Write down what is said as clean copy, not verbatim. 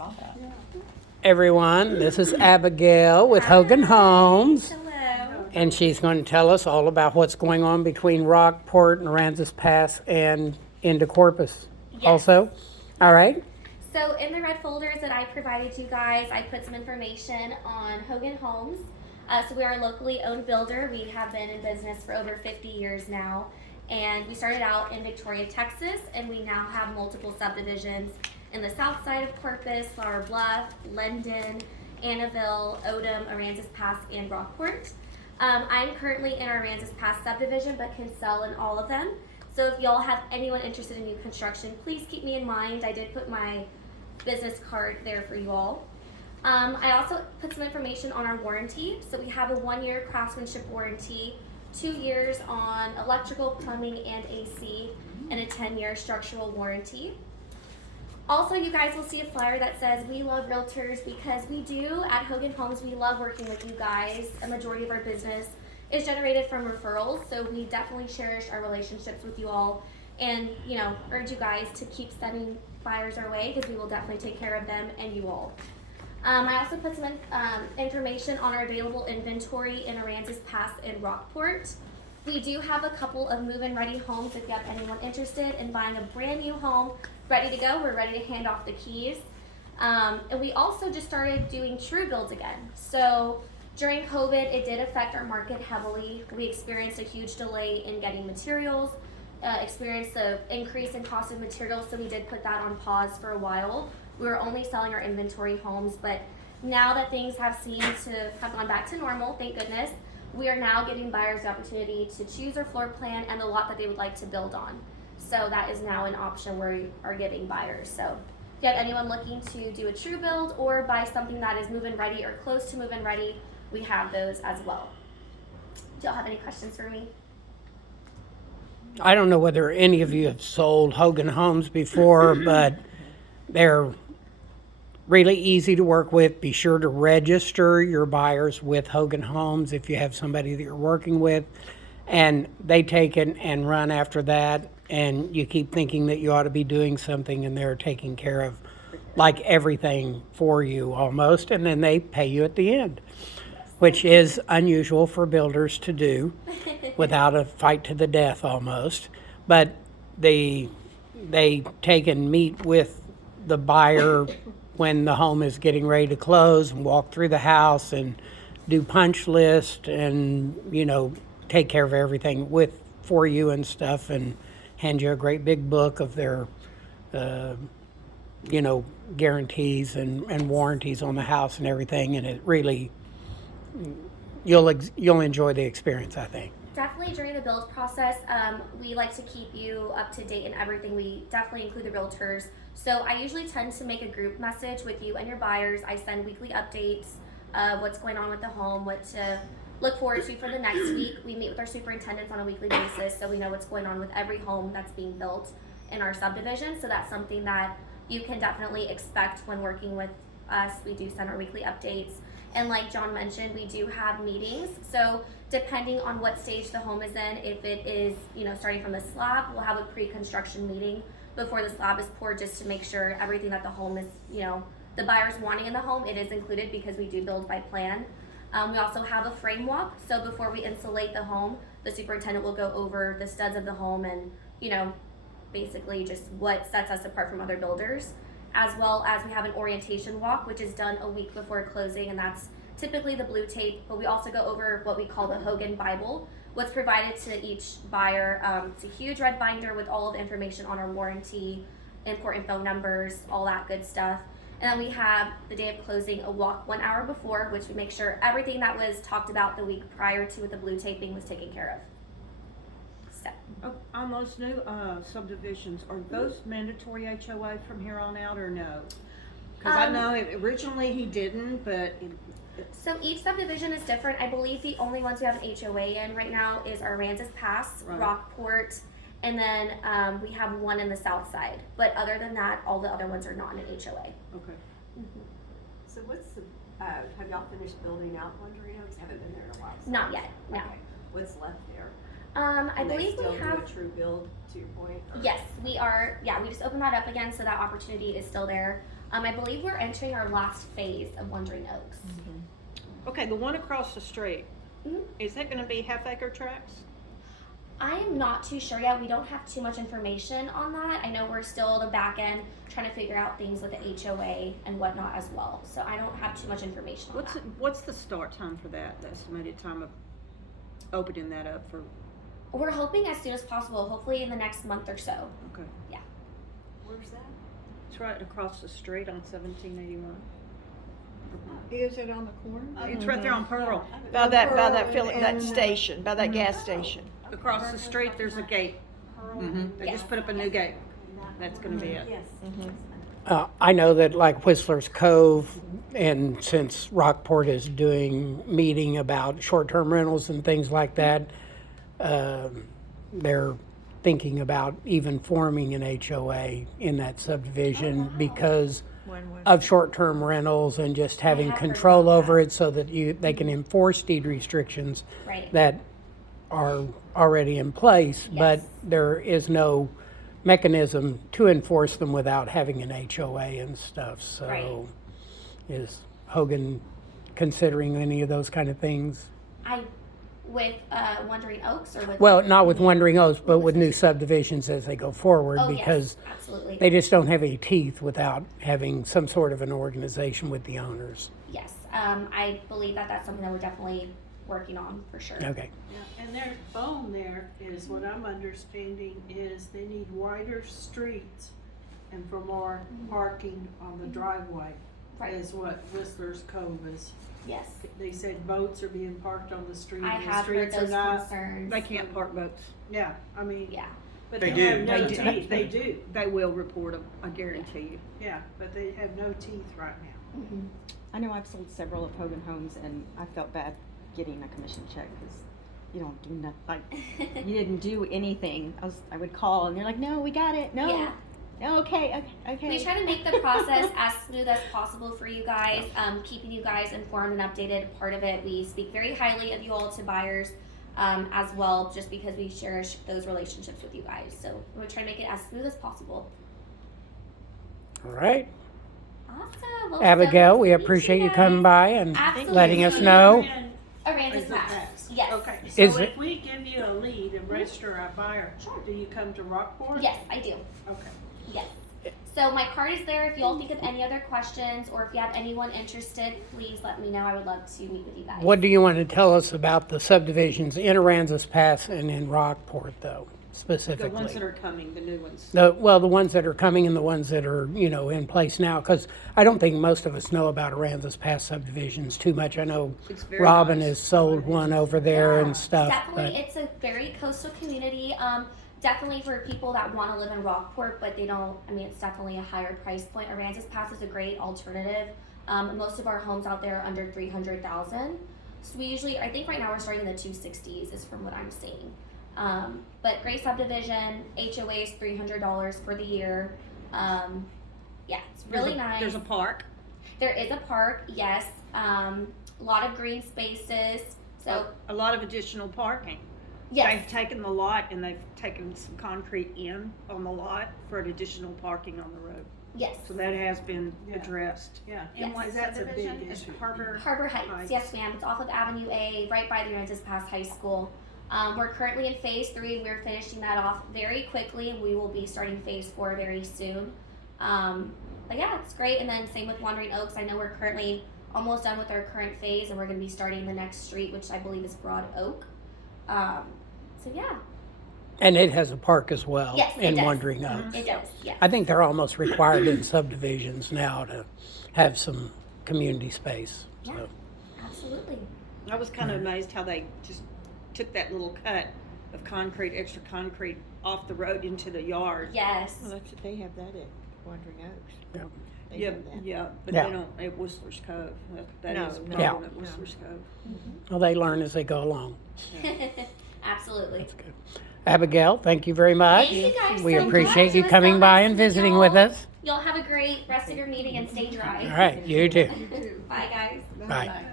saw that. Yeah. Everyone, this is Abigail with Hogan Homes, Hello. and she's going to tell us all about what's going on between Rockport and Aransas Pass and into Corpus. Yes. Also, all right. So in the red folders that I provided you guys, I put some information on Hogan Homes. So we are a locally owned builder. We have been in business for over 50 years now. And we started out in Victoria, Texas, and we now have multiple subdivisions in the south side of Corpus, Flower Bluff, Lendon, Annaville, Odom, Aransas Pass, and Rockport. I'm currently in our Aransas Pass subdivision, but can sell in all of them. So if y'all have anyone interested in new construction, please keep me in mind. I did put my business card there for you all. I also put some information on our warranty. So we have a 1-year craftsmanship warranty, 2 years on electrical, plumbing, and AC, and a 10-year structural warranty. Also, you guys will see a flyer that says we love realtors, because we do. At Hogan Homes, we love working with you guys. A majority of our business is generated from referrals, so we definitely cherish our relationships with you all, and urge you guys to keep sending buyers our way, because we will definitely take care of them and you all. I also put some information on our available inventory in Aransas Pass and Rockport. We do have a couple of move-in ready homes. If you have anyone interested in buying a brand new home ready to go, we're ready to hand off the keys. And we also just started doing true builds again. So during COVID, it did affect our market heavily. We experienced a huge delay in getting materials, experienced an increase in cost of materials, so we did put that on pause for a while. We were only selling our inventory homes, but now that things have seemed to have gone back to normal, thank goodness, we are now giving buyers the opportunity to choose their floor plan and the lot that they would like to build on. So that is now an option we are giving buyers. So if you have anyone looking to do a true build or buy something that is move-in ready or close to move-in ready, we have those as well. Do y'all have any questions for me? I don't know whether any of you have sold Hogan Homes before, but they're really easy to work with. Be sure to register your buyers with Hogan Homes if you have somebody that you're working with, and they take it and run after that, and you keep thinking that you ought to be doing something, and they're taking care of like everything for you almost, and then they pay you at the end, which is unusual for builders to do without a fight to the death almost. But they take and meet with the buyer when the home is getting ready to close and walk through the house and do punch list and take care of everything for you and stuff, and hand you a great big book of their guarantees and warranties on the house and everything, and it really you'll enjoy the experience, I think. Definitely during the build process, we like to keep you up to date in everything. We definitely include the realtors. So I usually tend to make a group message with you and your buyers. I send weekly updates of what's going on with the home, what to look forward to for the next week. We meet with our superintendents on a weekly basis, so we know what's going on with every home that's being built in our subdivision. So that's something that you can definitely expect when working with us. We do send our weekly updates. And like John mentioned, we do have meetings. So depending on what stage the home is in, if it is, starting from the slab, we'll have a pre-construction meeting before the slab is poured, just to make sure everything that the home is, the buyer's wanting in the home, it is included, because we do build by plan. We also have a frame walk. So before we insulate the home, the superintendent will go over the studs of the home and, basically just what sets us apart from other builders. As well as we have an orientation walk, which is done a week before closing, and that's typically the blue tape. But we also go over what we call the Hogan Bible, what's provided to each buyer. It's a huge red binder with all of the information on our warranty, important phone numbers, all that good stuff. And then we have the day of closing a walk 1 hour before, which we make sure everything that was talked about the week prior to with the blue taping was taken care of. So. On those new subdivisions, are those mandatory HOA from here on out, or no? Because I know originally he didn't, but... So each subdivision is different. I believe the only ones we have an HOA in right now is our Aransas Pass, right, Rockport, and then we have one in the south side. But other than that, all the other ones are not in an HOA. Okay. Mm-hmm. So what's the, have y'all finished building out Laundry Oaks? Haven't been there in a while. So. Not yet, no. Okay. What's left there? I believe we have do a true build, to your point? Or? Yes, we are. Yeah, we just opened that up again, so that opportunity is still there. I believe we're entering our last phase of Wandering Oaks. Okay, the one across the street, Mhm. is that gonna be half-acre tracts? I am not too sure yet. We don't have too much information on that. I know we're still the back end trying to figure out things with the HOA and whatnot as well. So I don't have too much information on that. What's the start time for that, the estimated time of opening that up for, We're hoping as soon as possible, hopefully in the next month or so. okay. Where's that? It's right across the street on 1781. Is it on the corner? It's right there on Pearl. By that and, station, by that gas station. Across the street, there's a gate. They Yes. just put up a new gate. That's gonna be it. Yes. I know that like Whistler's Cove, and since Rockport is doing meeting about short-term rentals and things like that, they're thinking about even forming an HOA in that subdivision because of short-term rentals and just having have heard control about over it so that they can enforce deed restrictions Right. that are already in place, but Yes. there is no mechanism to enforce them without having an HOA and stuff. So Right. is Hogan considering any of those kind of things? With Wandering Oaks or with Well, not with Wandering Oaks, but with new subdivisions as they go forward, Oh, because yes, absolutely. they just don't have any teeth without having some sort of an organization with the owners. Yes, I believe that that's something that we're definitely working on for sure. Okay. Yeah, and their bone there is, what I'm understanding is they need wider streets and for more parking on the driveway. Right. Is what Whistler's Cove is. Yes, They said boats are being parked on the street I and the have heard streets are those not. concerns. They can't park boats. Yeah, I mean, Yeah, but They they have do. no They do. teeth, they do, They will report them, I guarantee you. yeah, but they have no teeth right now. I know I've sold several of Hogan Homes, and I felt bad getting a commission check because you don't do nothing. Like you didn't do anything. I would call, and they're like, "No, we got it. No, yeah. no, okay." We try to make the process as smooth as possible for you guys, keeping you guys informed and updated. Part of it, we speak very highly of you all to buyers as well, just because we cherish those relationships with you guys. So we're trying to make it as smooth as possible. All right. Awesome. Well, Abigail, so we nice to meet appreciate you guys. coming by and Absolutely. letting us know. And Aransas is it Pass. passed? Yes. Okay, Is so it- if we give you a lead and register our buyer, Sure. do you come to Rockport? Yes, I do. Okay. Yes. So my card is there. If you all think of any other questions or if you have anyone interested, please let me know. I would love to meet with you guys. What do you want to tell us about the subdivisions in Aransas Pass and in Rockport, though, specifically? The ones that are coming, the new ones. The ones that are coming and the ones that are, in place now, because I don't think most of us know about Aransas Pass subdivisions too much. I know It's very Robin nice. has sold one over there and stuff, Definitely, but it's a very coastal community. Definitely for people that want to live in Rockport, but they don't. I mean, it's definitely a higher price point. Aransas Pass is a great alternative. Most of our homes out there are under 300,000. So we usually, I think right now we're starting in the 260s, is from what I'm seeing. But great subdivision. HOA is $300 for the year. Yeah, it's really nice. There's a park. There is a park, yes. A lot of green spaces. So A lot of additional parking. yes. They've taken the lot and they've taken some concrete in on the lot for an additional parking on the road. Yes. So that has been Yeah. addressed. Yeah, Yes. and what, that's a big issue. Harbor. Harbor Heights, Heights. yes ma'am. It's off of Avenue A, right by the Aransas Pass High School. We're currently in phase 3 and we're finishing that off very quickly and we will be starting phase 4 very soon. But yeah, it's great. And then same with Wandering Oaks. I know we're currently almost done with our current phase and we're going to be starting the next street, which I believe is Broad Oak. So yeah, and it has a park as well Yes, it in does. Wandering Oaks. it does, yes. I think they're almost required in subdivisions now to have some community space. Yeah. So. Absolutely. I was kind of amazed how they just took that little cut of concrete, extra concrete off the road into the yard. Yes. Well, they have that at Wandering Oaks. Yeah. They Yeah, have that. yeah, but Yeah. they don't at Whistler's Cove. That No, is a no, problem Yeah. at Whistler's Cove. Well, they learn as they go along. Absolutely. That's good. Abigail, thank you very much. Thank you guys We so appreciate much. you It was coming so by nice and to meet visiting y'all. with us. Y'all have a great rest of your meeting and stay dry. All right, you too. Bye guys. Bye.